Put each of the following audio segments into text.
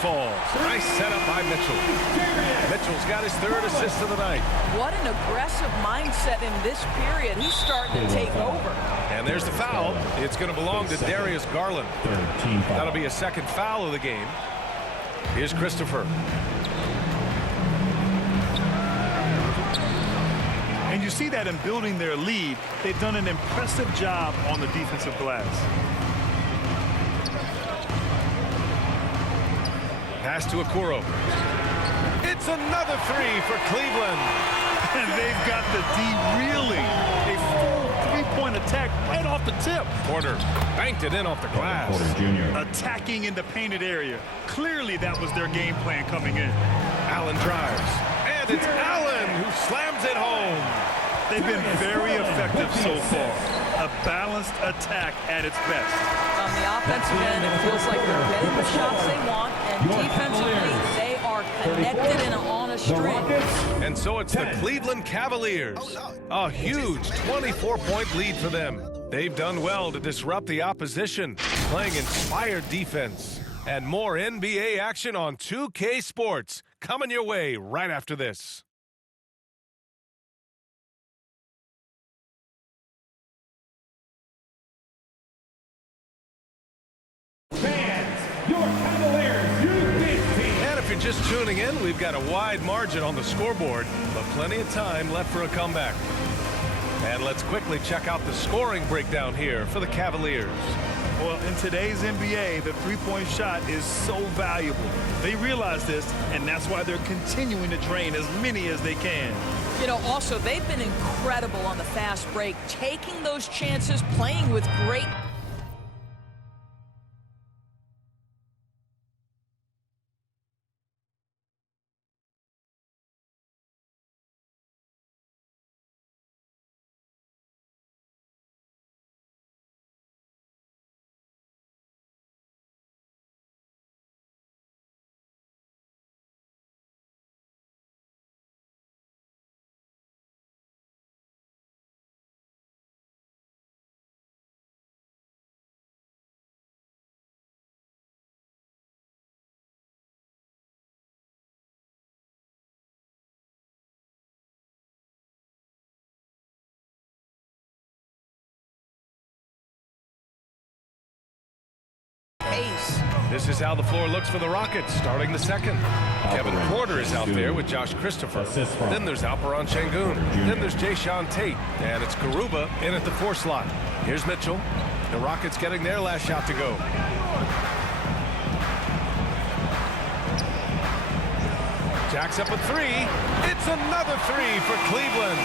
falls. Nice setup by Mitchell. Mitchell's got his third assist of the night. What an aggressive mindset in this period. He's starting to take over. And there's the foul. It's going to belong to Darius Garland. That'll be a second foul of the game. Here's Christopher. And you see that in building their lead, they've done an impressive job on the defensive glass. Pass to Okoro. It's another three for Cleveland. And they've got the D reeling. A full three-point attack right off the tip. Porter banked it in off the glass. Attacking in the painted area. Clearly that was their game plan coming in. Allen drives. And it's Allen who slams it home. They've been very effective so far. A balanced attack at its best. On the offensive end, it feels like they're getting the shots they want, and defensively, they are connected and on a string. And so it's the Cleveland Cavaliers. A huge 24-point lead for them. They've done well to disrupt the opposition, playing inspired defense. And more NBA action on 2K Sports coming your way right after this. And if you're just tuning in, we've got a wide margin on the scoreboard, but plenty of time left for a comeback. And let's quickly check out the scoring breakdown here for the Cavaliers. Well, in today's NBA, the three-point shot is so valuable. They realize this, and that's why they're continuing to drain as many as they can. You know, also, they've been incredible on the fast break, taking those chances, playing with great pace. This is how the floor looks for the Rockets, starting the second. Kevin Porter is out there with Josh Christopher. Then there's Alperon Şengün. Then there's Jayshawn Tate. And it's Garuba in at the 4 slot. Here's Mitchell. The Rockets getting their last shot to go. Jacks up a three. It's another three for Cleveland.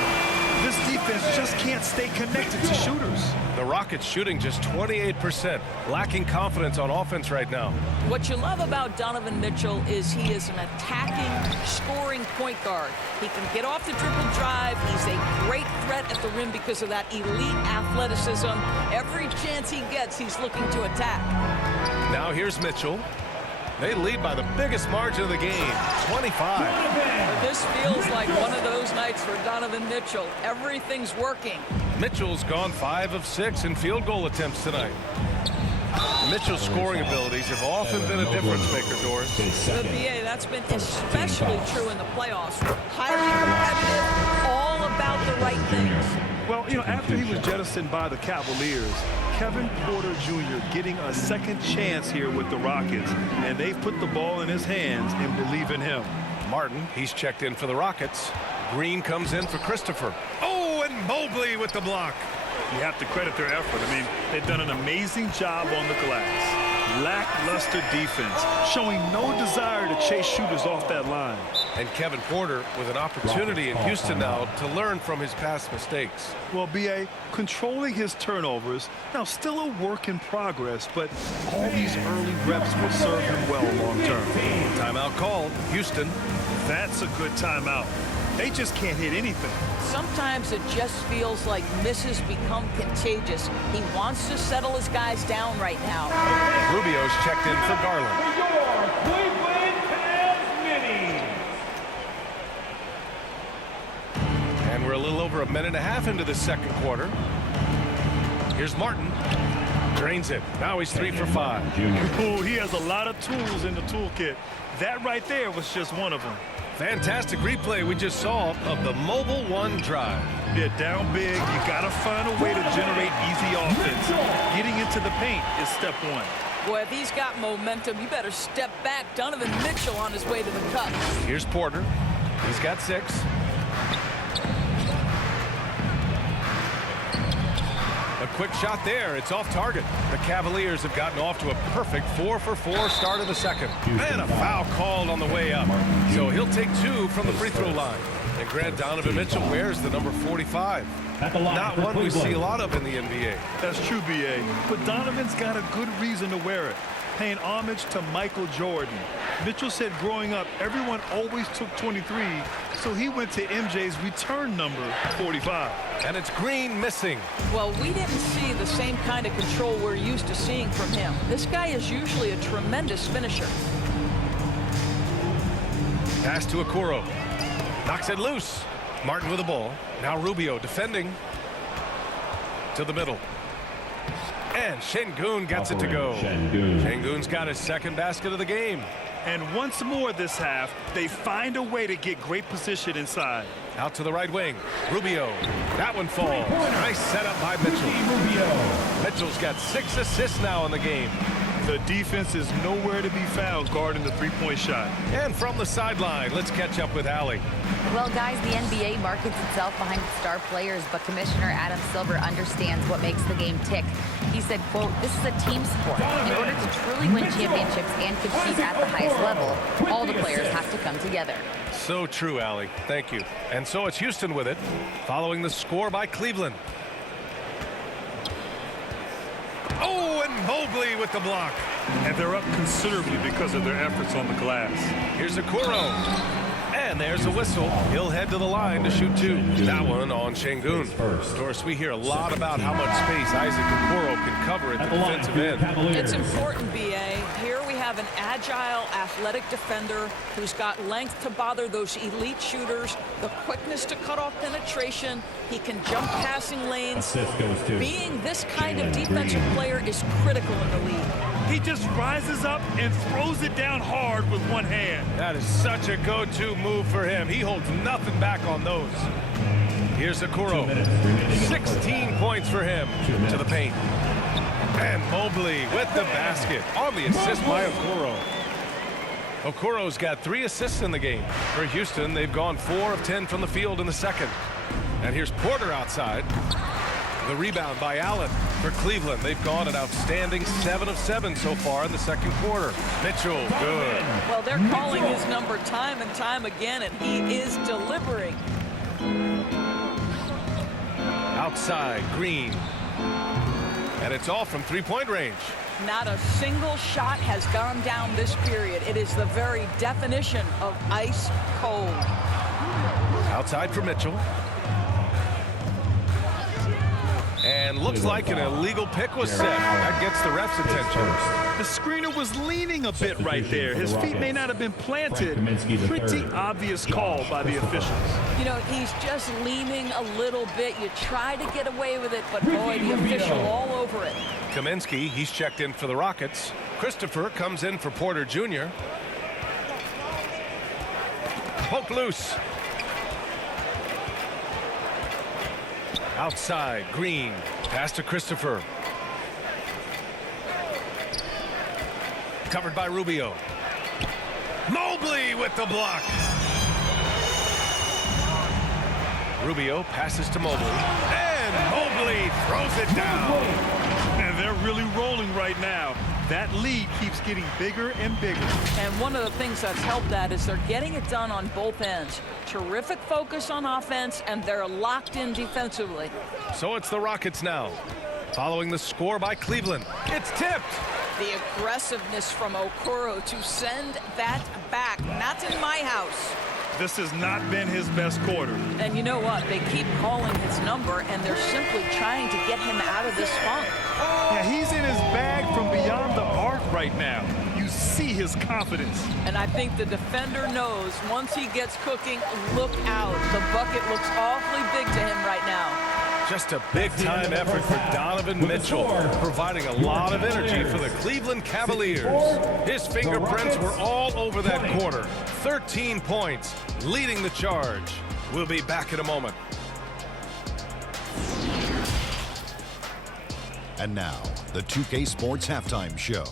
This defense just can't stay connected to shooters. The Rockets shooting just 28%, lacking confidence on offense right now. What you love about Donovan Mitchell is he is an attacking, scoring point guard. He can get off the dribble drive. He's a great threat at the rim because of that elite athleticism. Every chance he gets, he's looking to attack. Now here's Mitchell. They lead by the biggest margin of the game, 25. This feels like one of those nights for Donovan Mitchell. Everything's working. Mitchell's gone 5 of 6 in field goal attempts tonight. Mitchell's scoring abilities have often been a difference maker, Doris. The BA, that's been especially true in the playoffs. Highly competitive, all about the right things. Well, you know, after he was jettisoned by the Cavaliers, Kevin Porter Jr. getting a second chance here with the Rockets, and they've put the ball in his hands and believe in him. Martin, he's checked in for the Rockets. Green comes in for Christopher. Oh, and Mobley with the block. You have to credit their effort. I mean, they've done an amazing job on the glass. Lackluster defense, showing no desire to chase shooters off that line. And Kevin Porter with an opportunity in Houston now to learn from his past mistakes. Well, B.A., controlling his turnovers, now still a work in progress, but all these early reps will serve him well long term. Timeout called. Houston. That's a good timeout. They just can't hit anything. Sometimes it just feels like misses become contagious. He wants to settle his guys down right now. Rubio's checked in for Garland. And we're a little over a minute and a half into the second quarter. Here's Martin. Drains it. Now he's 3 for 5. Ooh, he has a lot of tools in the toolkit. That right there was just one of them. Fantastic replay we just saw of the Mobile One drive. Yeah, down big. You got to find a way to generate easy offense. Getting into the paint is step one. Boy, if he's got momentum, you better step back. Donovan Mitchell on his way to the cup. Here's Porter. He's got 6. A quick shot there. It's off target. The Cavaliers have gotten off to a perfect 4 for 4 start of the second. And a foul called on the way up. So he'll take 2 from the free throw line. And Grant, Donovan Mitchell wears the number 45. Not one we see a lot of in the NBA. That's true, B.A. But Donovan's got a good reason to wear it. Paying homage to Michael Jordan. Mitchell said growing up, everyone always took 23, so he went to MJ's return number, 45. And it's Green missing. Well, we didn't see the same kind of control we're used to seeing from him. This guy is usually a tremendous finisher. Pass to Okoro. Knocks it loose. Martin with the ball. Now Rubio defending. To the middle. And Şengün gets it to go. Şengün's got his second basket of the game. And once more this half, they find a way to get great position inside. Out to the right wing. Rubio. That one falls. Nice setup by Mitchell. Mitchell's got 6 assists now in the game. The defense is nowhere to be found guarding the three-point shot. And from the sideline, let's catch up with Allie. Well, guys, the NBA markets itself behind its star players, but Commissioner Adam Silver understands what makes the game tick. He said, quote, "This is a team sport. In order to truly win championships and compete at the highest level, all the players have to come together." So true, Allie. Thank you. And so it's Houston with it, following the score by Cleveland. Oh, and Mobley with the block. And they're up considerably because of their efforts on the glass. Here's Okoro. And there's a whistle. He'll head to the line to shoot 2. That one on Şengün. Doris, we hear a lot about how much space Isaac Okoro can cover at the defensive end. It's important, B.A. Here we have an agile, athletic defender who's got length to bother those elite shooters, the quickness to cut off penetration. He can jump passing lanes. Being this kind of defensive player is critical in the league. He just rises up and throws it down hard with one hand. That is such a go-to move for him. He holds nothing back on those. Here's Okoro. 16 points for him to the paint. And Mobley with the basket on the assist by Okoro. Okoro's got 3 assists in the game. For Houston, they've gone 4 of 10 from the field in the second. And here's Porter outside. The rebound by Allen. For Cleveland, they've gone an outstanding 7 of 7 so far in the second quarter. Mitchell, good. Well, they're calling his number time and time again, and he is delivering. Outside, Green. And it's all from three-point range. Not a single shot has gone down this period. It is the very definition of ice cold. Outside for Mitchell. And looks like an illegal pick was set. That gets the ref's attention. The screener was leaning a bit right there. His feet may not have been planted. Pretty obvious call by the officials. You know, he's just leaning a little bit. You try to get away with it, but boy, the official all over it. Kaminsky, he's checked in for the Rockets. Christopher comes in for Porter Jr. Poke loose. Outside, Green. Pass to Christopher. Covered by Rubio. Mobley with the block. Rubio passes to Mobley. And Mobley throws it down. And they're really rolling right now. That lead keeps getting bigger and bigger. And one of the things that's helped that is they're getting it done on both ends. Terrific focus on offense, and they're locked in defensively. So it's the Rockets now. Following the score by Cleveland. It's tipped. The aggressiveness from Okoro to send that back. Not in my house. This has not been his best quarter. And you know what? They keep calling his number, and they're simply trying to get him out of this funk. Yeah, he's in his bag from beyond the arc right now. You see his confidence. And I think the defender knows once he gets cooking, look out. The bucket looks awfully big to him right now. Just a big-time effort for Donovan Mitchell, providing a lot of energy for the Cleveland Cavaliers. His fingerprints were all over that quarter. 13 points, leading the charge. We'll be back in a moment. And now, the 2K Sports Halftime Show.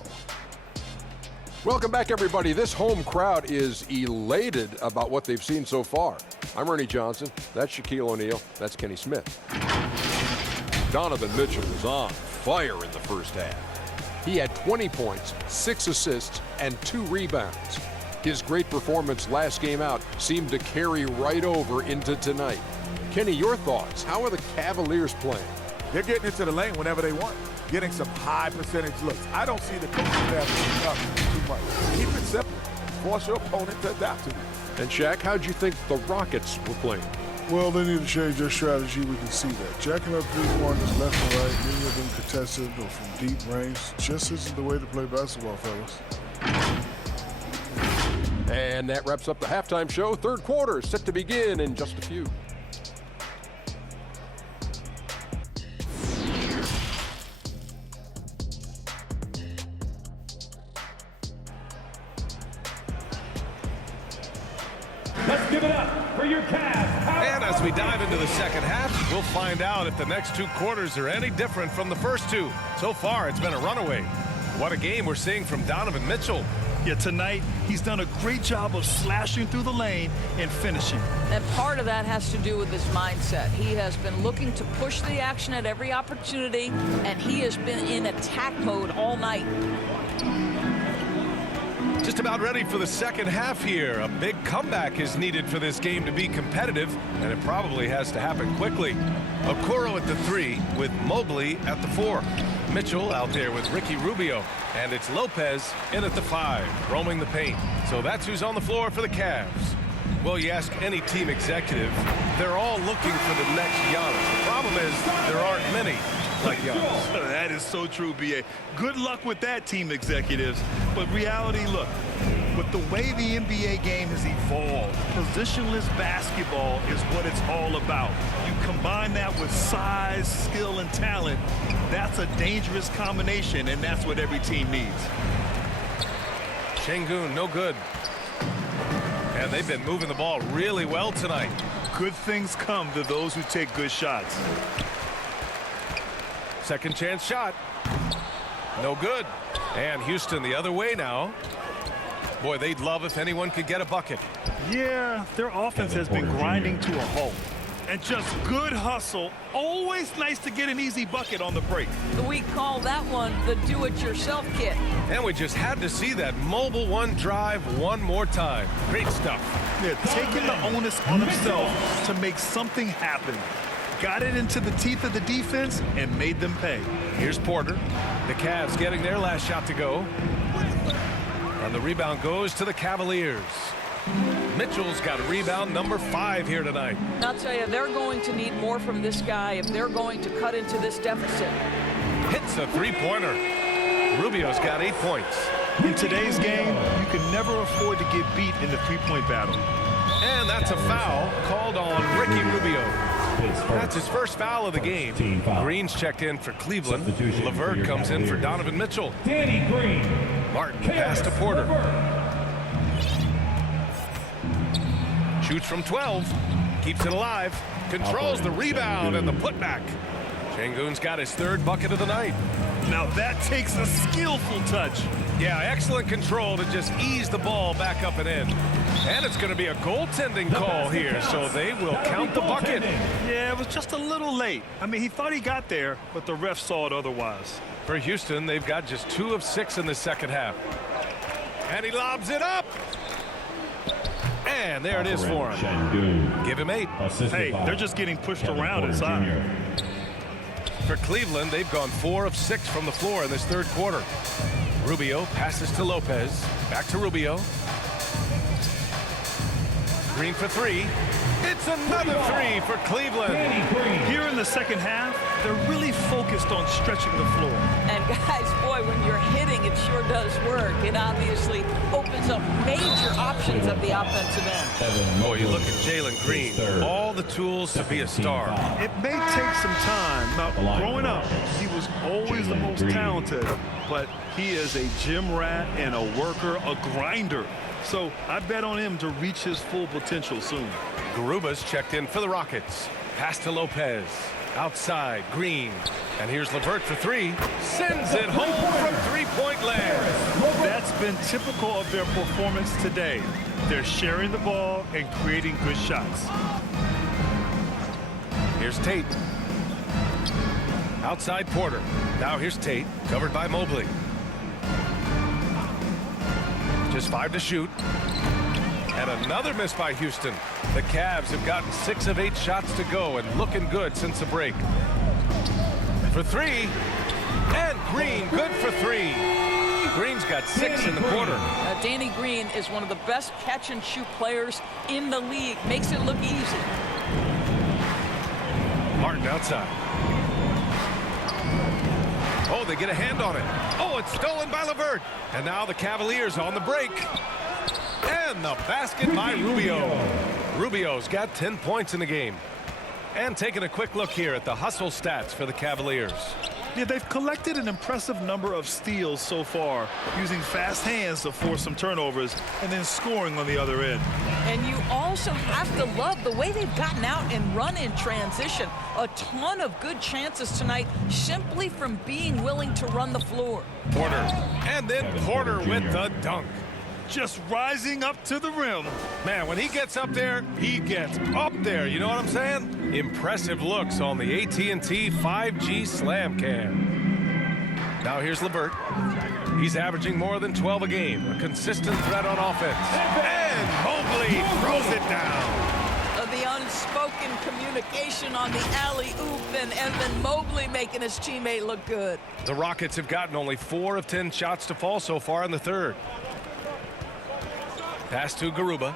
Welcome back, everybody. This home crowd is elated about what they've seen so far. I'm Ernie Johnson. That's Shaquille O'Neal. That's Kenny Smith. Donovan Mitchell was on fire in the first half. He had 20 points, 6 assists, and 2 rebounds. His great performance last game out seemed to carry right over into tonight. Kenny, your thoughts? How are the Cavaliers playing? They're getting into the lane whenever they want, getting some high percentage looks. I don't see the coaching staff picking up too much. Keep it simple. Force your opponent to adapt to it. And Shaq, how'd you think the Rockets were playing? Well, they need to change their strategy. We can see that. Jacking up three-pointers left and right, many of them contested or from deep range, just isn't the way to play basketball, fellas. And that wraps up the halftime show. Third quarter is set to begin in just a few. Let's give it up for your Cavs. And as we dive into the second half, we'll find out if the next 2 quarters are any different from the first 2. So far, it's been a runaway. What a game we're seeing from Donovan Mitchell. Yeah, tonight, he's done a great job of slashing through the lane and finishing. And part of that has to do with his mindset. He has been looking to push the action at every opportunity, and he has been in attack mode all night. Just about ready for the second half here. A big comeback is needed for this game to be competitive, and it probably has to happen quickly. Okoro at the 3 with Mobley at the 4. Mitchell out there with Ricky Rubio, and it's Lopez in at the 5, roaming the paint. So that's who's on the floor for the Cavs. Well, you ask any team executive, they're all looking for the next Giannis. The problem is there aren't many like Giannis. That is so true, B.A. Good luck with that, team executives. But reality, look, with the way the NBA game has evolved, positionless basketball is what it's all about. You combine that with size, skill, and talent, that's a dangerous combination, and that's what every team needs. Şengün, no good. And they've been moving the ball really well tonight. Good things come to those who take good shots. Second chance shot. No good. And Houston the other way now. Boy, they'd love if anyone could get a bucket. Yeah, their offense has been grinding to a halt. And just good hustle. Always nice to get an easy bucket on the break. We call that one the do-it-yourself kit. And we just had to see that mobile one drive one more time. Great stuff. They're taking the onus on himself to make something happen. Got it into the teeth of the defense and made them pay. Here's Porter. The Cavs getting their last shot to go. And the rebound goes to the Cavaliers. Mitchell's got a rebound number 5 here tonight. I'll tell you, they're going to need more from this guy if they're going to cut into this deficit. Hits a 3-pointer. Rubio's got 8 points. In today's game, you can never afford to get beat in the three-point battle. And that's a foul called on Ricky Rubio. That's his first foul of the game. Green's checked in for Cleveland. LeVert comes in for Donovan Mitchell. Danny Green. Martin pass to Porter. Shoots from 12. Keeps it alive. Controls the rebound and the putback. Şengün's got his 3rd bucket of the night. Now that takes a skillful touch. Yeah, excellent control to just ease the ball back up and in. And it's going to be a goaltending call here, so they will count the bucket. Yeah, it was just a little late. I mean, he thought he got there, but the ref saw it otherwise. For Houston, they've got just 2 of 6 in the second half. And he lobs it up. And there it is for him. Give him 8. Hey, they're just getting pushed around inside. For Cleveland, they've gone 4 of 6 from the floor in this 3rd quarter. Rubio passes to Lopez. Back to Rubio. Green for 3. It's another three for Cleveland. Here in the second half, they're really focused on stretching the floor. And guys, boy, when you're hitting, it sure does work. It obviously opens up major options at the offensive end. Boy, you look at Jalen Green, all the tools to be a star. It may take some time. Now, growing up, he was always the most talented, but he is a gym rat and a worker, a grinder. So I bet on him to reach his full potential soon. Garuba's checked in for the Rockets. Pass to Lopez. Outside, Green. And here's LeVert for three. Sends it home from three-point land. That's been typical of their performance today. They're sharing the ball and creating good shots. Here's Tate. Outside Porter. Now here's Tate, covered by Mobley. Just 5 to shoot. And another miss by Houston. The Cavs have gotten 6 of 8 shots to go and looking good since the break. For three. And Green, good for three. Green's got 6 in the quarter. Danny Green is one of the best catch-and-shoot players in the league. Makes it look easy. Martin outside. Oh, they get a hand on it. Oh, it's stolen by LeVert. And now the Cavaliers on the break. And the basket by Rubio. Rubio's got 10 points in the game. And taking a quick look here at the hustle stats for the Cavaliers. Yeah, they've collected an impressive number of steals so far, using fast hands to force some turnovers and then scoring on the other end. And you also have to love the way they've gotten out and run in transition. A ton of good chances tonight simply from being willing to run the floor. Porter. And then Porter with the dunk. Just rising up to the rim. Man, when he gets up there, he gets up there. You know what I'm saying? Impressive looks on the AT&T 5G Slam Cam. Now here's LeVert. He's averaging more than 12 a game. A consistent threat on offense. And Mobley throws it down. The unspoken communication on the alley-oop, and Evan Mobley making his teammate look good. The Rockets have gotten only 4 of 10 shots to fall so far in the third. Pass to Garuba.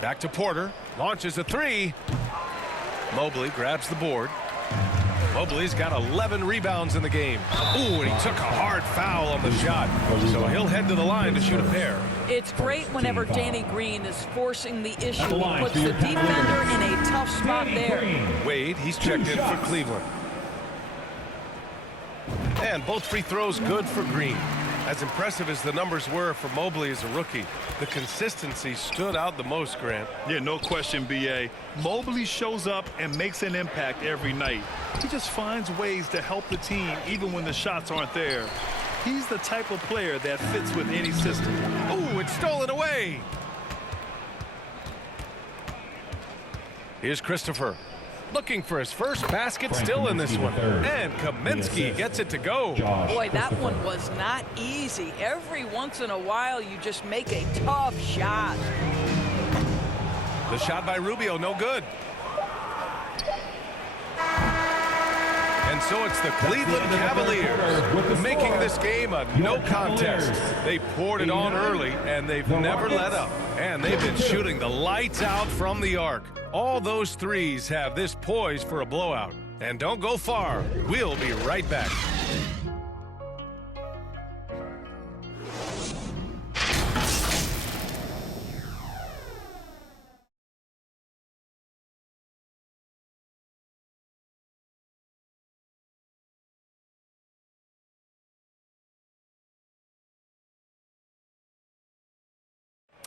Back to Porter. Launches a three. Mobley grabs the board. Mobley's got 11 rebounds in the game. Ooh, and he took a hard foul on the shot. So he'll head to the line to shoot a pair. It's great whenever Danny Green is forcing the issue. He puts the defender in a tough spot there. Wade, he's checked in for Cleveland. And both free throws good for Green. As impressive as the numbers were for Mobley as a rookie, the consistency stood out the most, Grant. Yeah, no question, B.A. Mobley shows up and makes an impact every night. He just finds ways to help the team even when the shots aren't there. He's the type of player that fits with any system. Ooh, it's stolen away. Here's Christopher. Looking for his first basket still in this one. And Kaminsky gets it to go. Boy, that one was not easy. Every once in a while, you just make a tough shot. The shot by Rubio, no good. And so it's the Cleveland Cavaliers making this game a no contest. They poured it on early, and they've never let up. And they've been shooting the lights out from the arc. All those threes have this poised for a blowout. And don't go far. We'll be right back.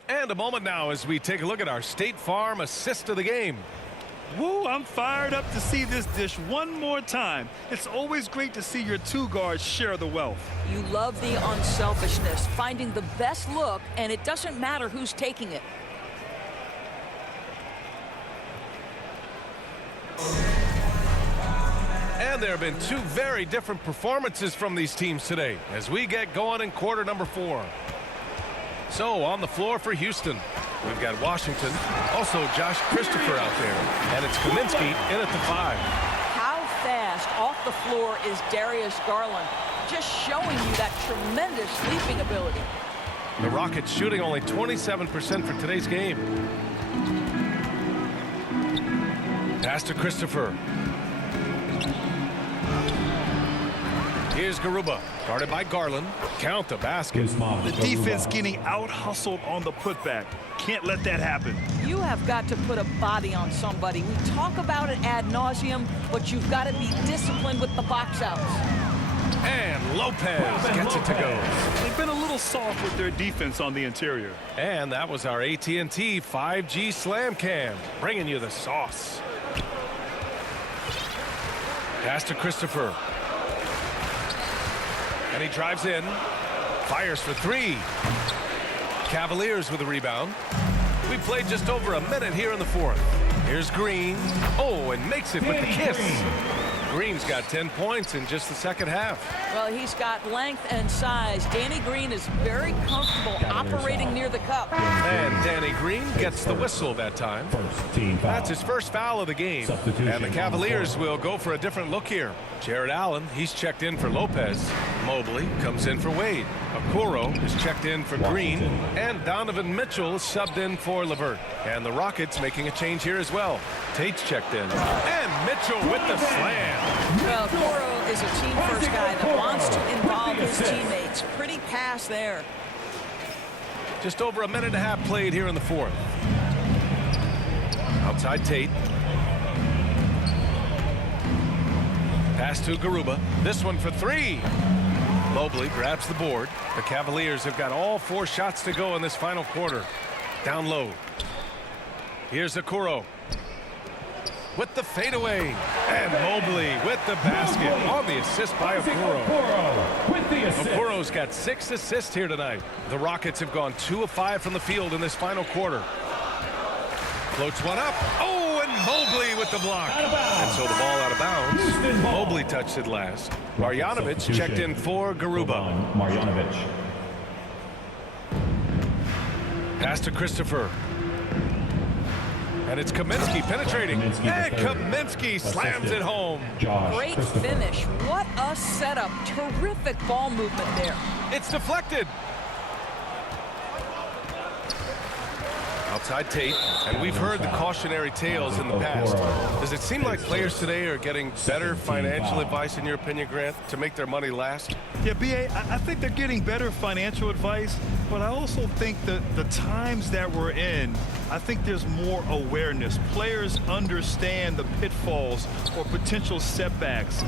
And a moment now as we take a look at our State Farm assist of the game. Woo, I'm fired up to see this dish one more time. It's always great to see your two guards share the wealth. You love the unselfishness, finding the best look, and it doesn't matter who's taking it. And there have been two very different performances from these teams today as we get going in quarter number 4. So on the floor for Houston, we've got Washington, also Josh Christopher out there, and it's Kaminsky in at the 5. How fast off the floor is Darius Garland, just showing you that tremendous leaping ability. The Rockets shooting only 27% for today's game. Pass to Christopher. Here's Garuba, guarded by Garland. Count the basket. The defense getting out-hustled on the putback. Can't let that happen. You have got to put a body on somebody. We talk about it ad nauseum, but you've got to be disciplined with the box outs. And Lopez gets it to go. They've been a little soft with their defense on the interior. And that was our AT&T 5G Slam Cam, bringing you the sauce. Pass to Christopher. And he drives in, fires for three. Cavaliers with a rebound. We played just over a minute here in the fourth. Here's Green. Oh, and makes it with the kiss. Green's got 10 points in just the second half. Well, he's got length and size. Danny Green is very comfortable operating near the cup. And Danny Green gets the whistle that time. That's his first foul of the game. And the Cavaliers will go for a different look here. Jared Allen, he's checked in for Lopez. Mobley comes in for Wade. Okoro is checked in for Green. And Donovan Mitchell subbed in for LeVert. And the Rockets making a change here as well. Tate's checked in. And Mitchell with the slam. Well, Okoro is a team-first guy that wants to involve his teammates. Pretty pass there. Just over a minute and a half played here in the fourth. Outside Tate. Pass to Garuba. This one for three. Mobley grabs the board. The Cavaliers have got all 4 shots to go in this final quarter. Down low. Here's Okoro with the fadeaway. And Mobley with the basket on the assist by Okoro. Okoro's got 6 assists here tonight. The Rockets have gone 2 of 5 from the field in this final quarter. Floats one up. Oh, and Mobley with the block. And so the ball out of bounds. Mobley touched it last. Marjanovic checked in for Garuba. Pass to Christopher. And it's Kaminsky penetrating. And Kaminsky slams it home. Great finish. What a setup. Terrific ball movement there. It's deflected. Outside Tate, and we've heard the cautionary tales in the past. Does it seem like players today are getting better financial advice, in your opinion, Grant, to make their money last? Yeah, B.A., I think they're getting better financial advice, but I also think that the times that we're in, I think there's more awareness. Players understand the pitfalls or potential setbacks,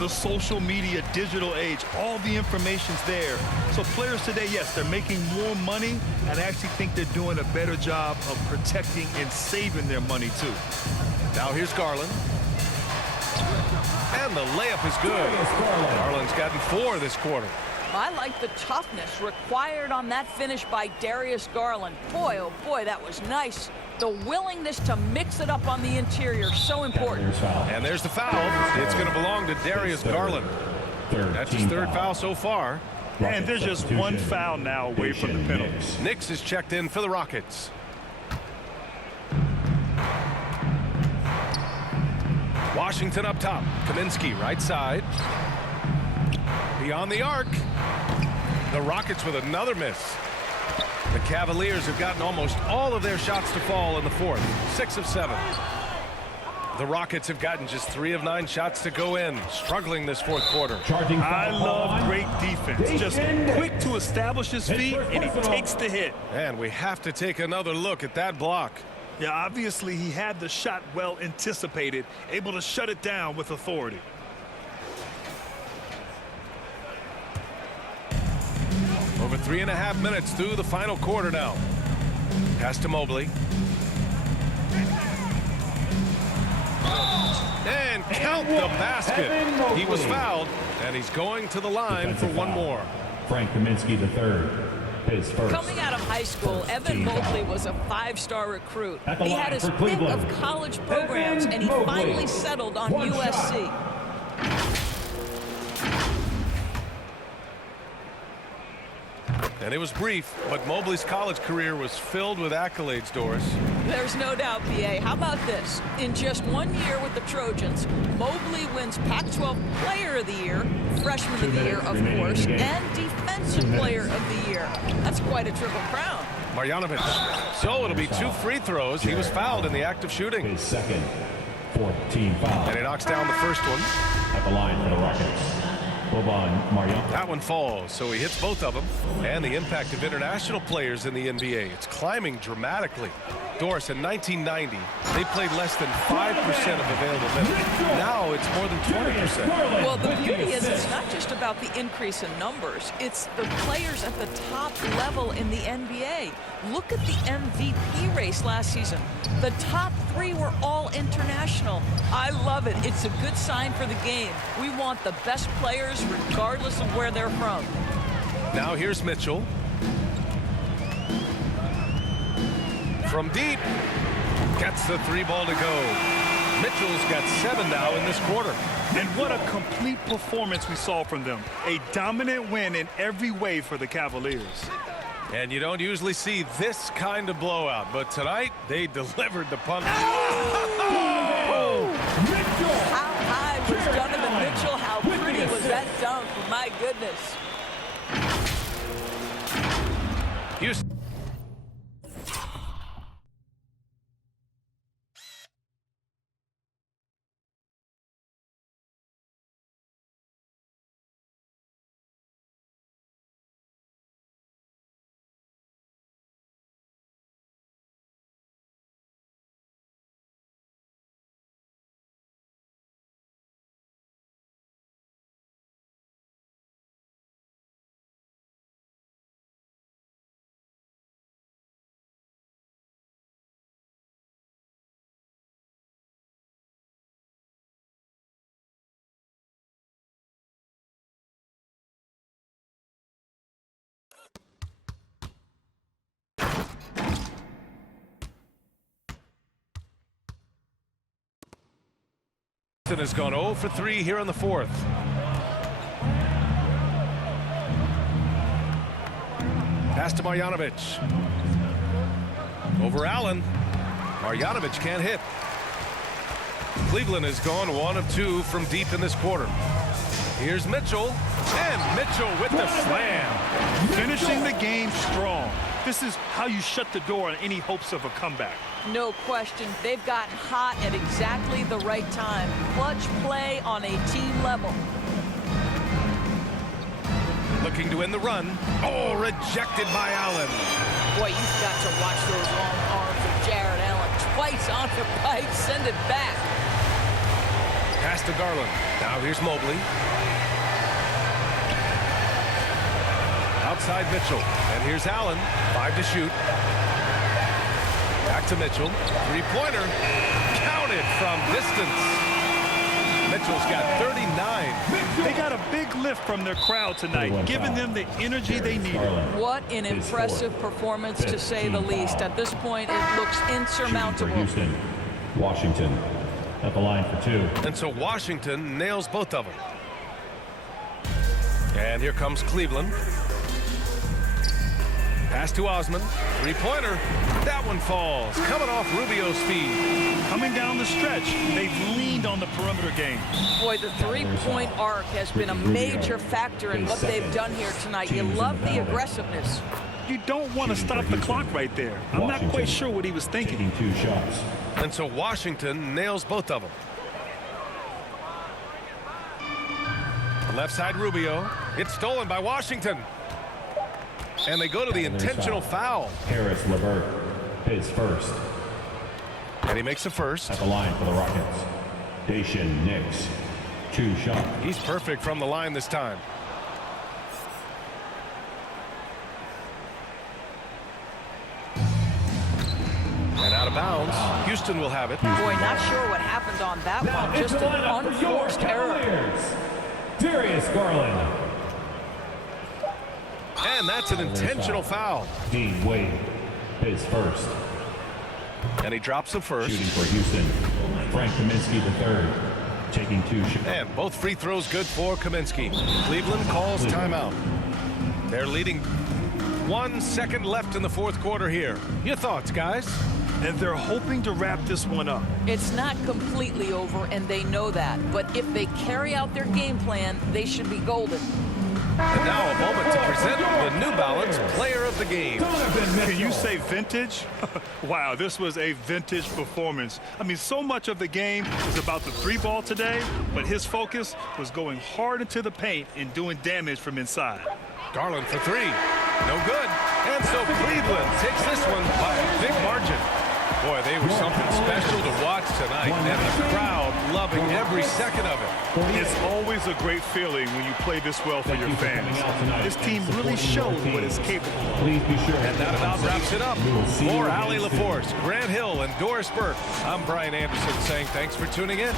the social media, digital age, all the information's there. So players today, yes, they're making more money, and I actually think they're doing a better job of protecting and saving their money, too. Now here's Garland. And the layup is good. Garland's gotten 4 this quarter. I like the toughness required on that finish by Darius Garland. Boy, oh boy, that was nice. The willingness to mix it up on the interior, so important. And there's the foul. It's going to belong to Darius Garland. That's his 3rd foul so far. And there's just 1 foul now away from the penalty. Nix is checked in for the Rockets. Washington up top. Kaminsky right side. Beyond the arc. The Rockets with another miss. The Cavaliers have gotten almost all of their shots to fall in the fourth. 6 of 7. The Rockets have gotten just 3 of 9 shots to go in. Struggling this fourth quarter. I love great defense. Just quick to establish his feet, and he takes the hit. And we have to take another look at that block. Yeah, obviously he had the shot well anticipated, able to shut it down with authority. Over 3.5 minutes through the final quarter now. Pass to Mobley. And count the basket. He was fouled, and he's going to the line for 1 more. Frank Kaminsky III. His first. Coming out of high school, Evan Mobley was a 5-star recruit. He had his pick of college programs, and he finally settled on USC. And it was brief, but Mobley's college career was filled with accolades, Doris. There's no doubt, B.A. How about this? In just 1 year with the Trojans, Mobley wins Pac-12 Player of the Year, Freshman of the Year, of course, and Defensive Player of the Year. That's quite a triple crown. Marjanovic. So it'll be 2 free throws. He was fouled in the act of shooting. His second. Fourth team foul. And he knocks down the first one. At the line for the Rockets. That one falls, so he hits both of them. And the impact of international players in the NBA, it's climbing dramatically. Doris, in 1990, they played less than 5% of available minutes. Now it's more than 20%. Well, the beauty is it's not just about the increase in numbers. It's the players at the top level in the NBA. Look at the MVP race last season. The top 3 were all international. I love it. It's a good sign for the game. We want the best players regardless of where they're from. Now here's Mitchell. From deep, gets the 3 ball to go. Mitchell's got 7 now in this quarter. And what a complete performance we saw from them. A dominant win in every way for the Cavaliers. And you don't usually see this kind of blowout, but tonight they delivered the punch. Oh! How high was Donovan Mitchell? How pretty was that dunk? My goodness. Houston. Has gone 0 for 3 here in the 4th. Pass to Marjanovic. Over Allen. Marjanovic can't hit. Cleveland has gone 1 of 2 from deep in this quarter. Here's Mitchell. And Mitchell with the slam. Finishing the game strong. This is how you shut the door on any hopes of a comeback. No question. They've gotten hot at exactly the right time. Clutch play on a team level. Looking to win the run. Oh, rejected by Allen. Boy, you've got to watch those long arms of Jared Allen. Twice on the pipe. Send it back. Pass to Garland. Now here's Mobley. Outside Mitchell. And here's Allen. 5 to shoot. Back to Mitchell. 3-pointer. Counted from distance. Mitchell's got 39. They got a big lift from their crowd tonight, giving them the energy they needed. What an impressive performance, to say the least. At this point, it looks insurmountable. Houston, Washington at the line for 2. And so Washington nails both of them. And here comes Cleveland. Pass to Osman. 3-pointer. That one falls. Coming off Rubio's feed. Coming down the stretch, they've leaned on the perimeter game. Boy, the 3-point arc has been a major factor in what they've done here tonight. You love the aggressiveness. You don't want to stop the clock right there. I'm not quite sure what he was thinking. 2 shots. And so Washington nails both of them. The left side Rubio. It's stolen by Washington. And they go to the intentional foul. Harris Levert, his first. And he makes the first. At the line for the Rockets, Dacian Nix, 2 shots. He's perfect from the line this time. And out of bounds. Houston will have it. Boy, not sure what happened on that one. Just an unforced error. Darius Garland. And that's an intentional foul. Dean Wade, his first. And he drops the first. Shooting for Houston, Frank Kaminsky III, taking 2 shots. And both free throws good for Kaminsky. Cleveland calls timeout. They're leading 1 second left in the 4th quarter here. Your thoughts, guys? And they're hoping to wrap this one up. It's not completely over, and they know that. But if they carry out their game plan, they should be golden. And now a moment to present the New Balance Player of the Game. Can you say vintage? Wow, this was a vintage performance. I mean, so much of the game is about the three ball today, but his focus was going hard into the paint and doing damage from inside. Garland for three. No good. And so Cleveland takes this one by a big margin. Boy, they were something special to watch tonight, and the crowd loving every second of it. It's always a great feeling when you play this well for your fans. This team really showed what it's capable of. Please be sure. And that about wraps it up. For Allie LaForce, Grant Hill, and Doris Burke, I'm Brian Anderson saying thanks for tuning in.